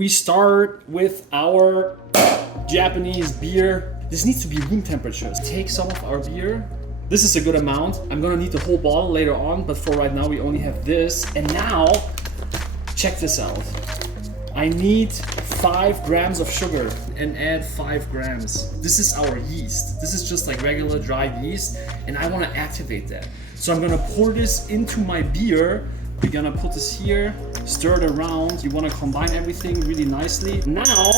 We start with our Japanese beer. This needs to be room temperature. Take some of our beer. This is a good amount. I'm gonna need the whole bottle later on, but for right now we only have this. And now, check this out. I need 5 grams of sugar and add 5 grams. This is our yeast. This is just like regular dry yeast, and I wanna activate that. So I'm gonna pour this into my beer. We're gonna put this here, stir it around. You wanna combine everything really nicely. Now,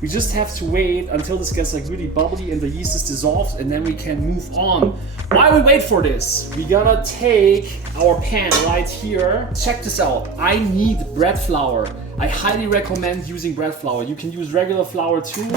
we just have to wait until this gets like really bubbly and the yeast is dissolved, and then we can move on. While we wait for this, we gotta take our pan right here. Check this out. I need bread flour. I highly recommend using bread flour. You can use regular flour too,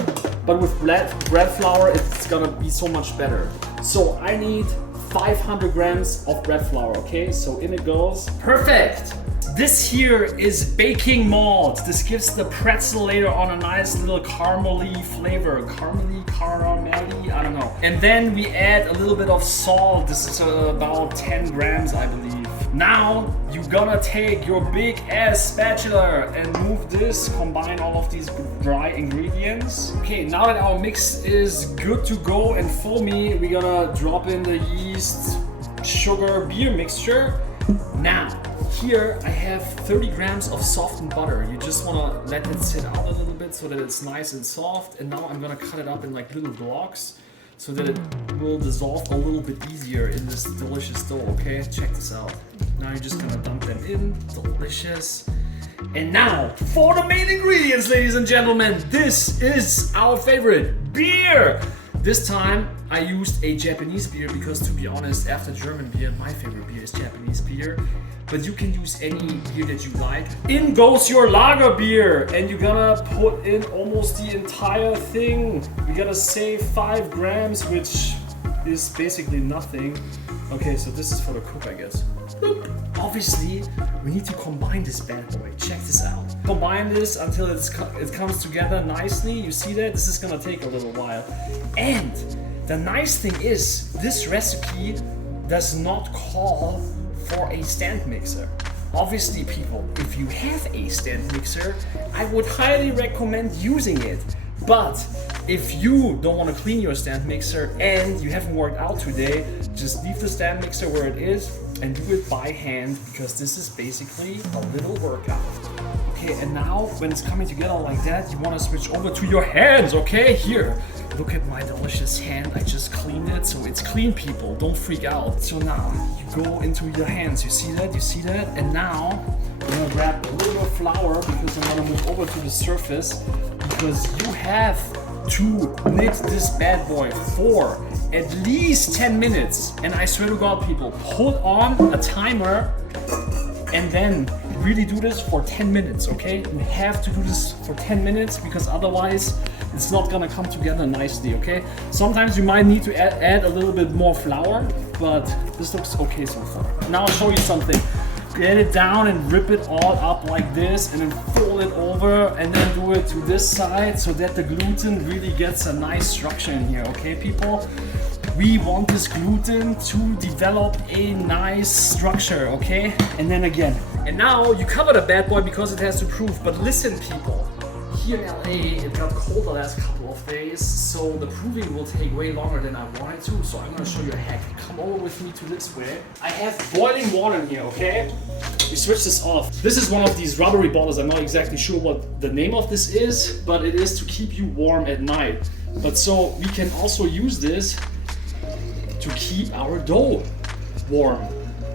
but with bread flour, it's gonna be so much better. So I need 500 grams of bread flour, okay? So in it goes. Perfect! This here is baking malt. This gives the pretzel later on a nice little caramely flavor. Caramelly, I don't know. And then we add a little bit of salt. This is about 10 grams, I believe. Now, you gotta take your big ass spatula and move this, combine all of these dry ingredients. Okay, now that our mix is good to go and foamy, we're gonna drop in the yeast, sugar, beer mixture. Now, here I have 30 grams of softened butter. You just wanna let it sit out a little bit so that it's nice and soft. And now I'm gonna cut it up in like little blocks so that it will dissolve a little bit easier in this delicious dough, okay? Check this out. Now you're just gonna dump them in, delicious. And now, for the main ingredients, ladies and gentlemen, this is our favorite, beer! This time, I used a Japanese beer because, to be honest, after German beer, my favorite beer is Japanese beer. But you can use any beer that you like. In goes your lager beer, and you're gonna put in almost the entire thing. We gotta save 5 grams, which is basically nothing. Okay, so this is for the cook, I guess. Look, obviously, we need to combine this bad boy. Check this out. Combine this until it comes together nicely. You see that? This is gonna take a little while. And the nice thing is, this recipe does not call for a stand mixer. Obviously, people, if you have a stand mixer, I would highly recommend using it. But if you don't want to clean your stand mixer and you haven't worked out today, just leave the stand mixer where it is and do it by hand, because this is basically a little workout. Okay, and now when it's coming together like that, you want to switch over to your hands, okay? Here, look at my delicious hand. I just cleaned it, so it's clean, people. Don't freak out. So now you go into your hands. You see that? You see that? And now I'm gonna grab a little bit of flour because I'm gonna move over to the surface, because you have to knit this bad boy for at least 10 minutes. And I swear to God, people, put on a timer and then really do this for 10 minutes, okay? You have to do this for 10 minutes because otherwise it's not gonna come together nicely, okay? Sometimes you might need to add a little bit more flour, but this looks okay so far. Now I'll show you something. Get it down and rip it all up like this, and then fold it over and then do it to this side so that the gluten really gets a nice structure in here, okay, people? We want this gluten to develop a nice structure, okay? And then again. And now you cover the bad boy because it has to proof. But listen, people, here in LA, it got cold the last couple of days, so the proving will take way longer than I wanted to. So I'm gonna show you a hack. Come over with me to this way. I have boiling water in here, okay? We switch this off. This is one of these rubbery bottles. I'm not exactly sure what the name of this is, but it is to keep you warm at night. But so we can also use this to keep our dough warm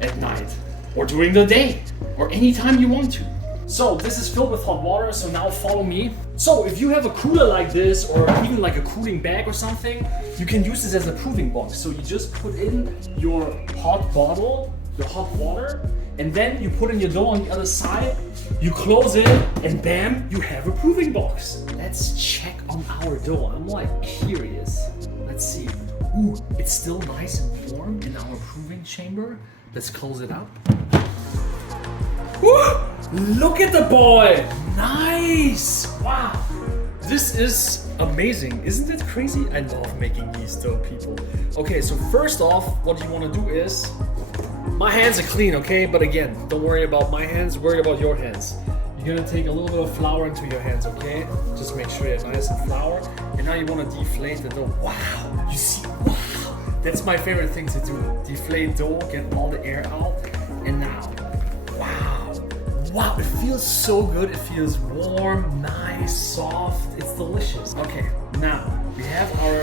at night or during the day or anytime you want to. So this is filled with hot water, so now follow me. So if you have a cooler like this or even like a cooling bag or something, you can use this as a proving box. So you just put in your hot bottle, your hot water, and then you put in your dough on the other side, you close it, and bam, you have a proving box. Let's check on our dough. I'm like curious. Let's see. Ooh, it's still nice and warm in our proving chamber. Let's close it up. Woo! Look at the boy! Nice! Wow! This is amazing. Isn't it crazy? I love making these dough, people. Okay, so first off, what you want to do is... My hands are clean, okay? But again, don't worry about my hands, worry about your hands. You're gonna take a little bit of flour into your hands, okay? Just make sure you're nice and flour. And now you wanna deflate the dough. Wow, you see, wow. That's my favorite thing to do. Deflate dough, get all the air out. And now, wow. Wow, it feels so good. It feels warm, nice, soft. It's delicious. Okay, now we have our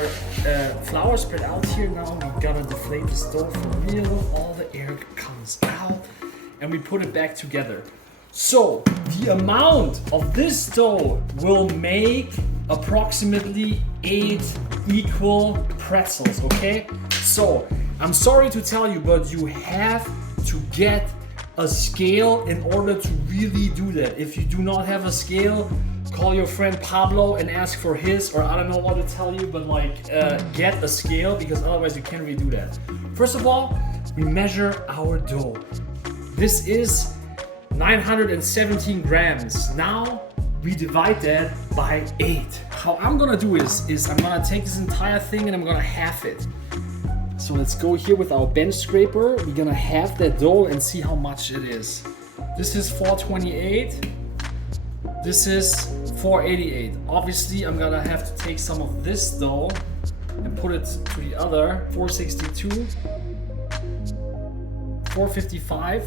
flour spread out here. Now we gotta deflate this dough for real. All the air comes out. And we put it back together. So the amount of this dough will make approximately 8 equal pretzels, okay? So I'm sorry to tell you, but you have to get a scale in order to really do that. If you do not have a scale, call your friend Pablo and ask for his, or I don't know what to tell you, but like get a scale, because otherwise you can't really do that. First of all, we measure our dough. This is 917 grams. Now we divide that by 8. How I'm gonna do is I'm gonna take this entire thing and I'm gonna half it. So let's go here with our bench scraper. We're gonna half that dough and see how much it is. This is 428. This is 488. Obviously, I'm gonna have to take some of this dough and put it to the other. 462, 455.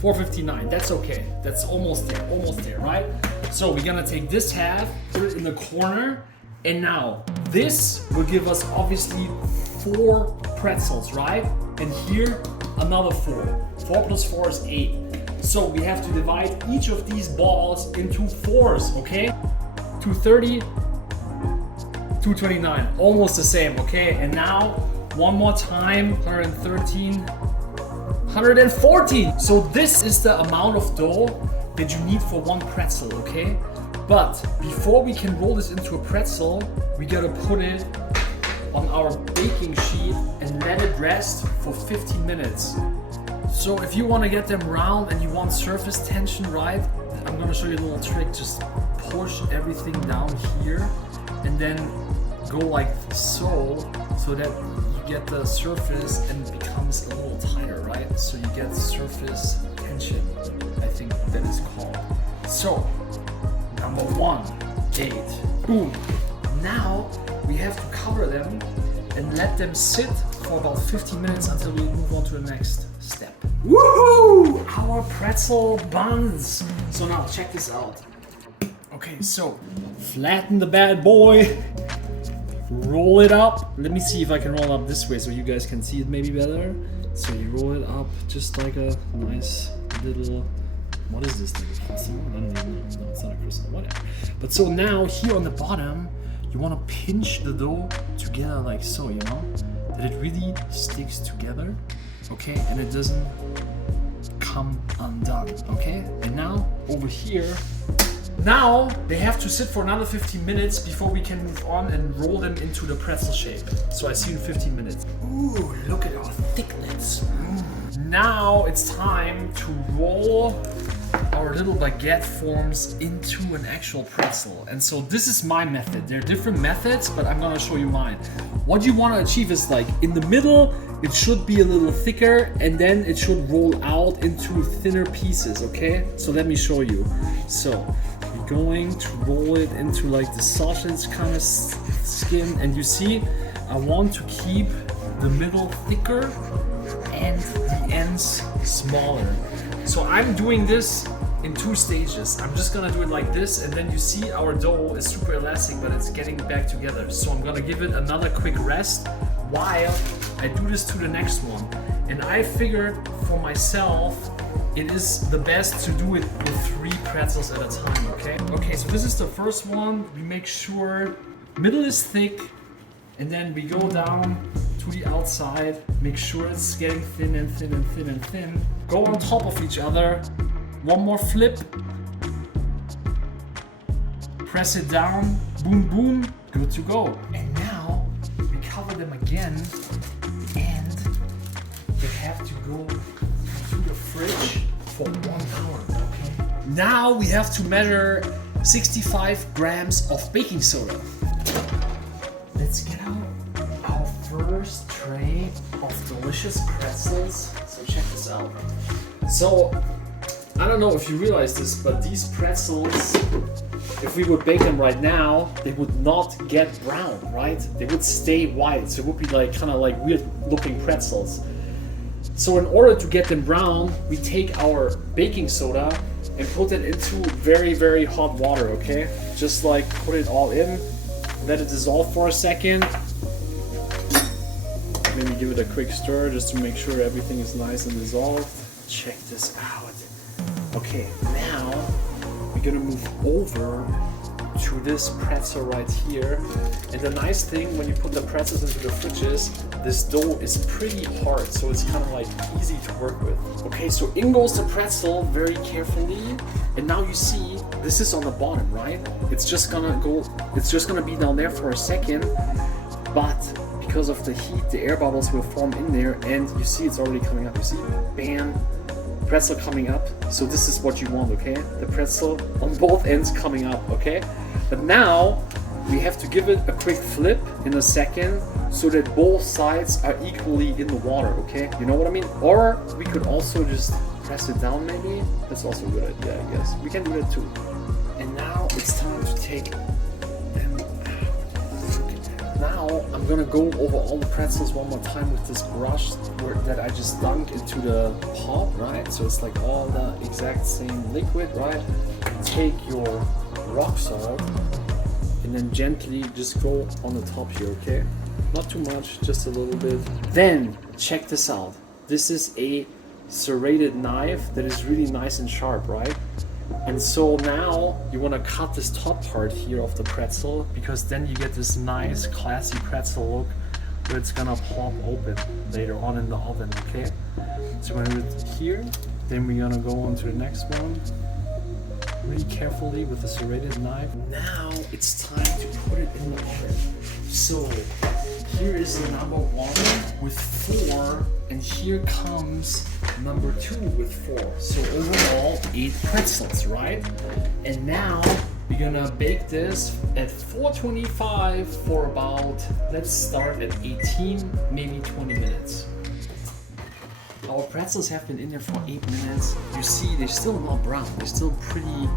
459, that's okay. That's almost there, right? So we're gonna take this half, put it in the corner, and now this will give us obviously 4 pretzels, right? And here, another 4. 4 plus 4 is 8. So we have to divide each of these balls into 4s, okay? 230, 229, almost the same, okay? And now, one more time, 113, 114. So this is the amount of dough that you need for one pretzel, okay? But before we can roll this into a pretzel, we gotta put it on our baking sheet and let it rest for 15 minutes. So if you wanna get them round and you want surface tension, right? I'm gonna show you a little trick. Just push everything down here and then go like so that you get the surface and it becomes a little tighter, right? So you get surface tension, I think that is called. So, number 1, 8, boom. Now we have to cover them and let them sit for about 15 minutes until we move on to the next step. Woohoo! Our pretzel buns. So now check this out. Okay, so flatten the bad boy. Roll it up. Let me see if I can roll it up this way so you guys can see it maybe better. So you roll it up just like a nice little, what is this thing? Croissant? I don't even know. No, it's not a croissant, whatever. But so now here on the bottom, you want to pinch the dough together like so, you know? That it really sticks together, okay? And it doesn't come undone, okay? And now over here, now they have to sit for another 15 minutes before we can move on and roll them into the pretzel shape. So I see you in 15 minutes. Ooh, look at our thicklets. Now it's time to roll our little baguette forms into an actual pretzel. And so this is my method. There are different methods, but I'm gonna show you mine. What you wanna achieve is like in the middle, it should be a little thicker and then it should roll out into thinner pieces, okay? So let me show you. So we're going to roll it into like the sausage kind of skin, and you see, I want to keep the middle thicker and the ends smaller. So I'm doing this in 2 stages. I'm just gonna do it like this, and then you see our dough is super elastic, but it's getting back together. So I'm gonna give it another quick rest while I do this to the next one. And I figured for myself, it is the best to do it with 3 pretzels at a time, okay? Okay, so this is the first one. We make sure middle is thick, and then we go down to the outside, make sure it's getting thin and thin and thin and thin. Go on top of each other. One more flip. Press it down. Boom, boom. Good to go. And now we cover them again, and they have to go to the fridge for 1 hour, okay? Now we have to measure 65 grams of baking soda. Let's get out our first tray of delicious pretzels. So check this out. So I don't know if you realize this, but these pretzels, if we would bake them right now, they would not get brown, right? They would stay white, so it would be like kind of like weird looking pretzels. So in order to get them brown, we take our baking soda and put it into very, very hot water, okay? Just like put it all in, let it dissolve for a second. Maybe give it a quick stir just to make sure everything is nice and dissolved. Check this out. Okay, now we're gonna move over to this pretzel right here. And the nice thing when you put the pretzels into the fridge is this dough is pretty hard, so it's kind of like easy to work with. Okay, so in goes the pretzel very carefully. And now you see this is on the bottom, right? It's just gonna be down there for a second, but because of the heat, the air bubbles will form in there, and you see it's already coming up. You see, bam, pretzel coming up. So this is what you want, okay? The pretzel on both ends coming up, okay? But now we have to give it a quick flip in a second so that both sides are equally in the water, okay? You know what I mean? Or we could also just press it down maybe. That's also a good idea, I guess. We can do that too. And now it's time to take them out. Now I'm gonna go over all the pretzels one more time with this brush that I just dunked into the pot, right? So it's like all the exact same liquid, right? Take your rock salt and then gently just go on the top here, okay? Not too much, just a little bit. Then check this out. This is a serrated knife that is really nice and sharp, right? And so now you want to cut this top part here of the pretzel, because then you get this nice classy pretzel look where it's gonna pop open later on in the oven, okay? So when it's here, then we're gonna go on to the next one really carefully with the serrated knife. Now it's time to put it in the oven. So here is the number 1 with 4, and here comes number 2 with 4. So overall 8 pretzels, right? And now we're gonna bake this at 425 for about, let's start at 18, maybe 20 minutes. Our pretzels have been in there for 8 minutes. You see, they're still not brown. They're still pretty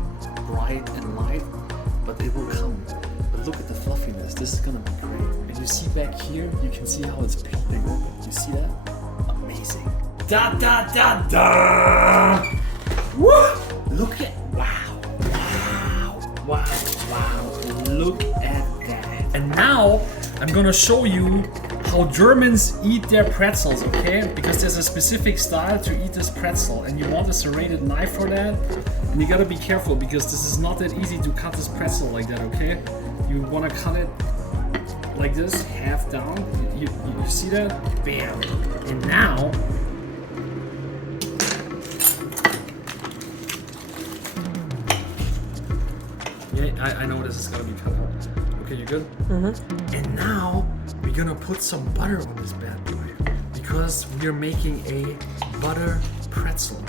bright and light, but they will come. But look at the fluffiness. This is gonna be great. And you see back here, you can see how it's popping open. You see that? Amazing. Da da da da! Woo! Look at, wow, wow, wow, wow. Look at that. And now I'm gonna show you how Germans eat their pretzels, okay? Because there's a specific style to eat this pretzel, and you want a serrated knife for that. And you gotta be careful because this is not that easy to cut this pretzel like that, okay? You wanna cut it like this, half down. You see that? Bam. And now, yeah, I know this is gonna be cut out. Okay, you good? Mm-hmm. And now we're gonna put some butter on this bad boy because we are making a butter pretzel.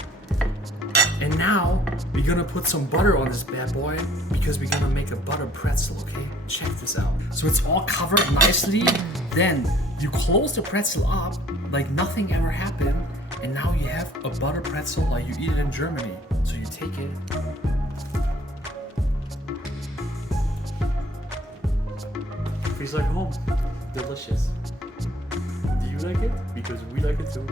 And now we're gonna put some butter on this bad boy because we're gonna make a butter pretzel, okay? Check this out. So it's all covered nicely. Then you close the pretzel up like nothing ever happened, and now you have a butter pretzel like you eat it in Germany. So you take it, feels like home. Delicious. Do you like it? Because we like it too.